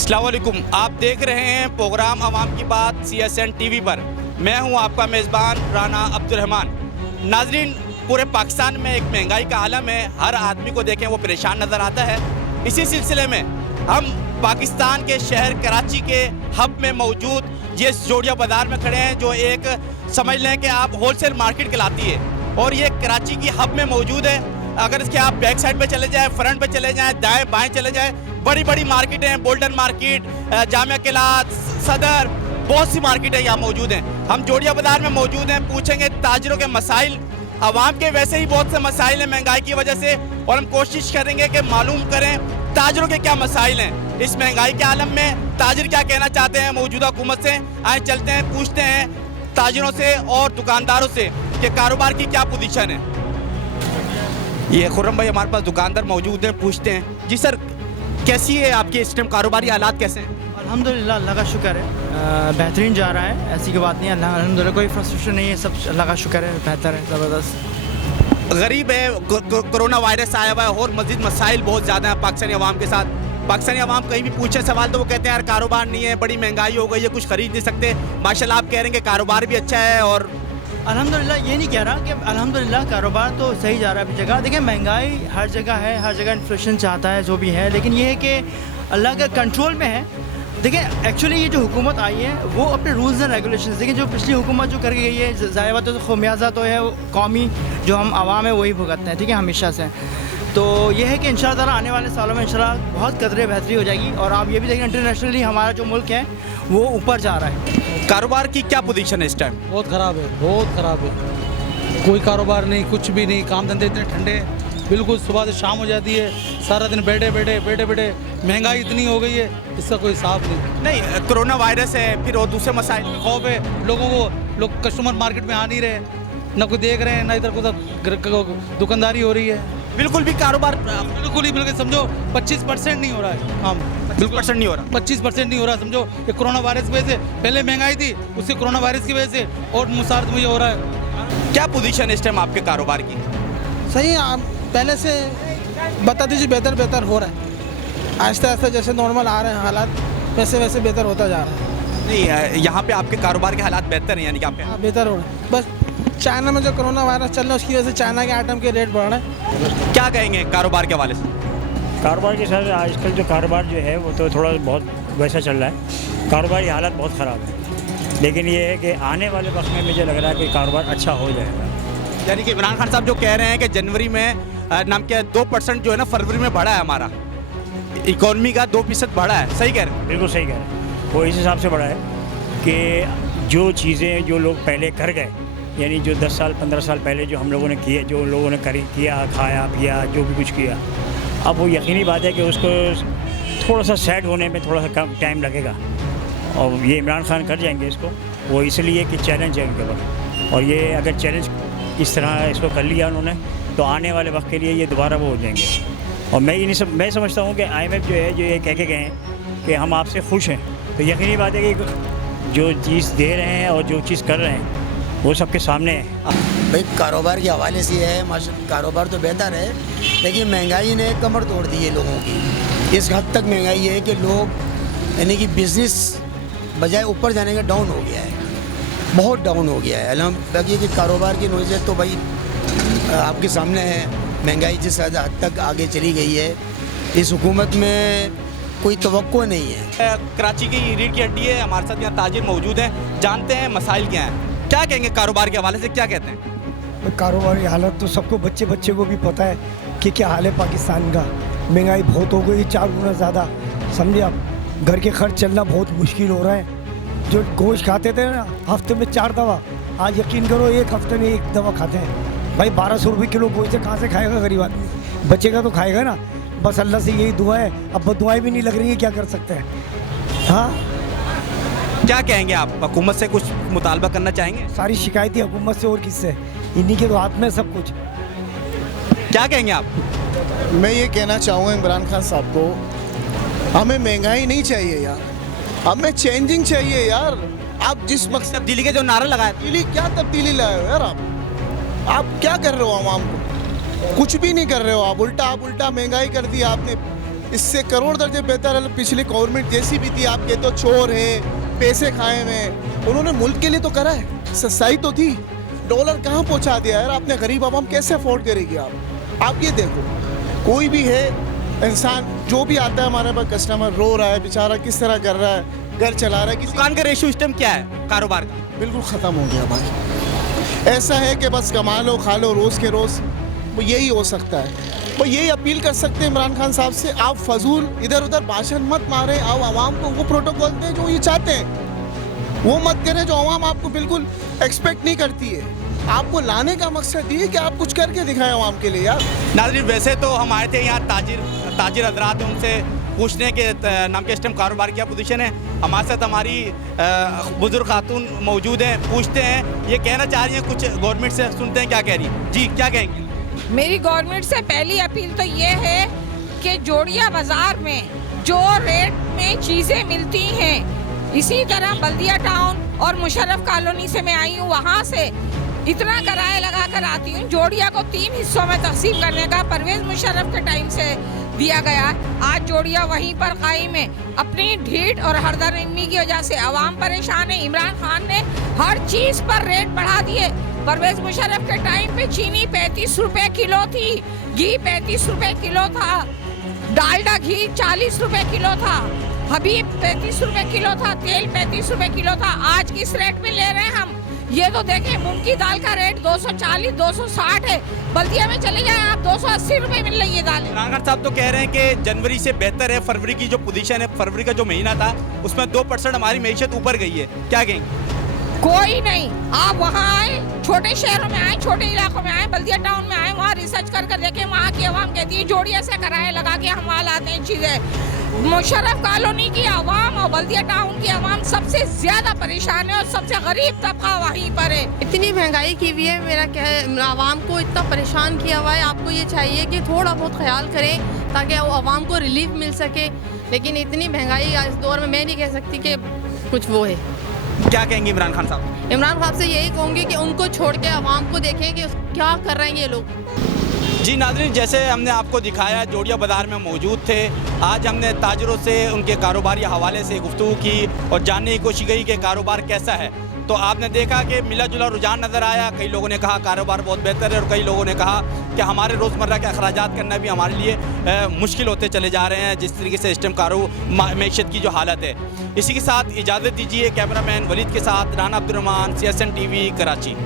अस्सलाम वालेकुम। आप देख रहे हैं प्रोग्राम अवाम की बात CSN TV पर। मैं हूं आपका मेज़बान राना अब्दुर्रहमान। नाजरीन, पूरे पाकिस्तान में एक महंगाई का आलम है, हर आदमी को देखें वो परेशान नज़र आता है। इसी सिलसिले में हम पाकिस्तान के शहर कराची के हब में मौजूद ये जोड़िया बाज़ार में खड़े हैं, जो एक समझ लें कि आप होलसेल मार्केट कहलाती है और ये कराची की हब में मौजूद है। अगर इसके आप बैक साइड पे चले जाएं, फ्रंट पे चले जाएं, दाएं बाएं चले जाएं, बड़ी बड़ी मार्केटें हैं, गोल्डन मार्केट, जामिया किला, सदर, बहुत सी मार्केटें यहाँ मौजूद हैं। हम जोड़िया बाज़ार में मौजूद हैं, पूछेंगे ताजरों के मसाइल। आवाम के वैसे ही बहुत से मसाइल हैं महंगाई की वजह से, और हम कोशिश करेंगे कि मालूम करें ताजरों के क्या मसाइल हैं इस महंगाई के आलम में। ताजिर क्या कहना चाहते हैं मौजूदा हुकूमत से। आए चलते हैं, पूछते हैं ताजिरों से और दुकानदारों से कि कारोबार की क्या पोजीशन है। ये खुर्रम भाई हमारे पास दुकानदार मौजूद हैं, पूछते हैं। जी सर, कैसी है आपके इस टाइम कारोबारी हालात कैसे हैं? अल्हम्दुलिल्लाह, अल्लाह का शुक्र है, बेहतरीन जा रहा है, ऐसी कोई बात नहीं है। अल्हम्दुलिल्लाह कोई फ्रस्ट्रेशन नहीं है, सब अल्लाह का शुक्र है, बेहतर है, ज़बरदस्त। गरीब है, कोरोना वायरस आया हुआ है और मज़ीद मसाइल बहुत ज़्यादा हैं पाकिस्तानी अवाम के साथ। पाकिस्तानी अवाम कहीं भी पूछे सवाल तो वो कहते हैं यार कारोबार नहीं है, बड़ी महंगाई हो गई है, कुछ खरीद नहीं सकते। माशाल्लाह आप कह रहे हैं कि कारोबार भी अच्छा है। और अल्हम्दुलिल्लाह ये नहीं कह रहा कि अल्हम्दुलिल्लाह कारोबार तो सही जा रहा है अपनी जगह। देखिए महंगाई हर जगह है, हर जगह इन्फ्लेशन चाहता है जो भी है, लेकिन ये है कि अल्लाह के कंट्रोल में है। देखिए एक्चुअली ये जो हुकूमत आई है वो अपने रूल्स एंड रेगुलेशंस, देखिए जो पिछली हुकूमत जो करके गई है, ज़ाहिर बात है तो खमियाजा तो है, कौमी जो हम आवाम है वही भुगतते हैं, ठीक है, हमेशा से। तो ये है कि इंशाअल्लाह ताला आने वाले सालों में इंशाअल्लाह बहुत कदरे बेहतरी हो जाएगी। और आप ये भी देखिए इंटरनेशनली हमारा जो मुल्क है वो ऊपर जा रहा है। कारोबार की क्या पोजीशन है इस टाइम? बहुत ख़राब है, बहुत ख़राब है। कोई कारोबार नहीं, कुछ भी नहीं, काम धंधे इतने ठंडे, बिल्कुल सुबह से शाम हो जाती है, सारा दिन बैठे बैठे महंगाई इतनी हो गई है, इसका कोई हिसाब नहीं। कोरोना वायरस है, फिर और दूसरे मसाइल। खौफ है लोगों को, लोग कस्टमर मार्केट में आ नहीं रहे, ना कोई देख रहे हैं, ना इधर को दुकानदारी हो रही है। बिल्कुल भी कारोबार बिल्कुल समझो 25% नहीं हो रहा है। हाँ, 25% नहीं हो रहा। 25% नहीं हो रहा, समझो ये कोरोना वायरस की वजह से, पहले महंगाई थी, उससे कोरोना वायरस की वजह से और मुसारत मुझे हो रहा है। क्या पोजीशन है इस टाइम आपके कारोबार की? सही है, आप पहले से बता दीजिए, बेहतर हो रहा है। आहिस्ता आहिस्ता जैसे नॉर्मल आ रहे हैं हालात, वैसे वैसे बेहतर होता जा रहा है। नहीं, यहाँ पे आपके कारोबार के हालात बेहतर हैं, यानी कि आप पे? हाँ, बेहतर हो रहा है। बस चाइना में जो कोरोना वायरस चल रहा है उसकी वजह से चाइना के आइटम के रेट बढ़ रहे हैं। क्या कहेंगे कारोबार के हवाले से? कारोबार के साथ आजकल जो कारोबार जो है वो तो थोड़ा बहुत वैसा चल रहा है, कारोबारी हालत बहुत ख़राब है। लेकिन ये है कि आने वाले वक्त में मुझे लग रहा है कि कारोबार अच्छा हो जाएगा। यानी कि इमरान खान साहब जो कह रहे हैं कि जनवरी में नाम क्या 2% जो है ना फरवरी में बढ़ा है, हमारा इकोनॉमी का 2% बढ़ा है। सही कह रहे हैं? बिल्कुल सही कह रहे हैं। वो इस हिसाब से बढ़ा है कि जो चीज़ें जो लोग पहले कर गए, यानी जो 10 साल 15 साल पहले जो हम लोगों ने किए, जो लोगों ने किया, खाया पिया, जो भी कुछ किया, अब वो यकीनी बात है कि उसको थोड़ा सा सेट होने में थोड़ा सा कम टाइम लगेगा। और ये इमरान खान कर जाएंगे इसको, वो इसलिए कि चैलेंज है उनके ऊपर। और ये अगर चैलेंज इस तरह इसको कर लिया उन्होंने, तो आने वाले वक्त के लिए ये दोबारा वो हो जाएंगे। और मैं समझता हूँ कि IMF जो है, जो ये कह के गए हैं कि हम आपसे खुश हैं, तो यकीनी बात है कि जो चीज़ दे रहे हैं और जो चीज़ कर रहे हैं वो सबके सामने है। भाई कारोबार के हवाले से है, कारोबार तो बेहतर है, लेकिन महंगाई ने कमर तोड़ दी है लोगों की। इस हद तक महंगाई है कि लोग यानी कि बिज़नेस बजाय ऊपर जाने का डाउन हो गया है, बहुत डाउन हो गया है। बाकी कि कारोबार की नोज़त तो भाई आपके सामने है, महंगाई जिस हद तक आगे चली गई है, इस हुकूमत में कोई तवक्को नहीं है। कराची की रीढ़ की हड्डी है, हमारे साथ यहाँ ताजिर मौजूद हैं, जानते हैं मसाइल क्या हैं। क्या कहेंगे कारोबार के हवाले से, क्या कहते हैं? कारोबारी हालत तो सबको, बच्चे को भी पता है कि क्या हाल है पाकिस्तान का। महंगाई बहुत हो गई, 4 गुना ज़्यादा, समझे आप। घर के खर्च चलना बहुत मुश्किल हो रहा है। जो गोश्त खाते थे ना हफ्ते में 4 दवा, आज यकीन करो एक हफ्ते में 1 दवा खाते हैं। भाई 1200 रुपये किलो गोश्त कहाँ से खाएगा गरीब आदमी? बचेगा तो खाएगा ना। बस अल्लाह से यही दुआ है, अब दुआएं भी नहीं लग रही है, क्या कर सकते हैं। हाँ, क्या कहेंगे आप? हुकूमत से कुछ मुतालबा करना चाहेंगे? सारी शिकायतें हुकूमत से और किससे? इन्हीं के तो हाथ में सब कुछ। क्या कहेंगे आप? मैं ये कहना चाहूँगा इमरान खान साहब को, हमें महंगाई नहीं चाहिए यार, हमें चेंजिंग चाहिए यार। आप जिस मकसद तब्दीली के जो नारा लगाया, तब्दीली क्या तब्दीली लाए हो यार? आप क्या कर रहे हो? आवाम को कुछ भी नहीं कर रहे हो। आप उल्टा महंगाई कर दी आपने। इससे करोड़ दर्जे बेहतर है। पिछली गवर्नमेंट जैसी भी थी, आपके तो चोर है, पैसे खाए में, उन्होंने मुल्क के लिए तो करा है, सच्चाई तो थी। डॉलर कहाँ पहुँचा दिया यार आपने, गरीब आवाम कैसे अफोर्ड करेगी आप ये देखो, कोई भी है इंसान जो भी आता है हमारे पास कस्टमर रो रहा है बेचारा, किस तरह कर रहा है, घर चला रहा है। किसी दुकान का रेशियो सिस्टम क्या है कारोबार का? बिल्कुल ख़त्म हो गया भाई। ऐसा है कि बस कमा लो खा लो रोज़ के रोज़, वो यही हो सकता है। वो यही अपील कर सकते हैं इमरान खान साहब से, आप फजूल इधर उधर भाषण मत मारें, आप आवाम को वो प्रोटोकॉल दें जो ये चाहते हैं, वो मत करें जो आवाम आपको बिल्कुल एक्सपेक्ट नहीं करती है। आपको लाने का मकसद ये है कि आप कुछ करके दिखाएं आवाम के लिए यार। नाज़रीन, वैसे तो हम आए थे यहाँ ताजिर हजरात, उनसे पूछने के नाम के सिस्टम कारोबार क्या पोजीशन है। हमारे साथ हमारी बुजुर्ग खातून मौजूद हैं, पूछते हैं ये कहना चाह रही हैं कुछ, गवर्नमेंट से सुनते हैं क्या कह रही है। जी क्या कहेंगे? मेरी गवर्नमेंट से पहली अपील तो ये है कि जोड़िया बाज़ार में जो रेट में चीज़ें मिलती हैं, इसी तरह बल्दिया टाउन और मुशर्रफ कॉलोनी से मैं आई हूँ, वहाँ से इतना किराया लगा कर आती हूँ। जोड़िया को 3 हिस्सों में तकसीम करने का परवेज़ मुशर्रफ के टाइम से दिया गया। आज जोड़िया वहीं पर कायम है। अपनी ढीठ और हरदर्मी की वजह से आवाम परेशान है। इमरान खान ने हर चीज़ पर रेट बढ़ा दिए। परवेज़ मुशर्रफ के टाइम पे चीनी 35 रुपए किलो थी, घी 35 रुपए किलो था, डालडा घी 40 रुपए किलो था, हबीब 35 रुपए किलो था, तेल 35 रुपए किलो था। आज किस रेट में ले रहे हैं हम? ये तो देखें, मूंग की दाल का रेट 240 260 है। बल्दिया में चले जाए आप, 280 रुपए मिल रही है दाल। इमरान खान साहब तो कह रहे हैं कि जनवरी से बेहतर है। फरवरी की जो पोजीशन है, फरवरी का जो महीना था उसमें 2% हमारी मईशत ऊपर गई है, क्या कहेंगे? कोई नहीं, आप वहाँ आए, छोटे शहरों में आए, छोटे इलाकों में आए, बल्दिया टाउन में आए, वहाँ रिसर्च कर देखें। वहाँ की आवाम कहती है जोड़िया से किराया लगा के हम वहाँ लाते हैं चीज़ें। मुशर्रफ कॉलोनी की आवाम और बल्दिया टाउन की आवाम सबसे ज़्यादा परेशान है और सबसे गरीब तबका वहीं पर है। इतनी महंगाई की हुई है, मेरा आवाम को इतना परेशान किया हुआ है। आपको ये चाहिए कि थोड़ा बहुत ख्याल करें ताकि आवाम को रिलीफ मिल सके, लेकिन इतनी महंगाई इस दौर में मैं नहीं कह सकती कि कुछ वो है। क्या कहेंगे इमरान खान साहब? इमरान खान से यही कहूँगी कि उनको छोड़ के आवाम को देखें कि क्या कर रहे हैं ये लोग। जी नाज़रीन, जैसे हमने आपको दिखाया जोड़िया बाज़ार में मौजूद थे। आज हमने ताजरों से उनके कारोबारी हवाले से गुफ्तगू की और जानने की कोशिश की कि कारोबार कैसा है। तो आपने देखा कि मिला जुला रुझान नज़र आया। कई लोगों ने कहा कारोबार बहुत बेहतर है और कई लोगों ने कहा कि हमारे रोज़मर्रा के अखराजात करना भी हमारे लिए मुश्किल होते चले जा रहे हैं, जिस तरीके से सिस्टम मईशत की जो हालत है। इसी के साथ इजाज़त दीजिए। कैमरामैन वलीद के साथ Rana Abdurrahman, CSN TV, Karachi.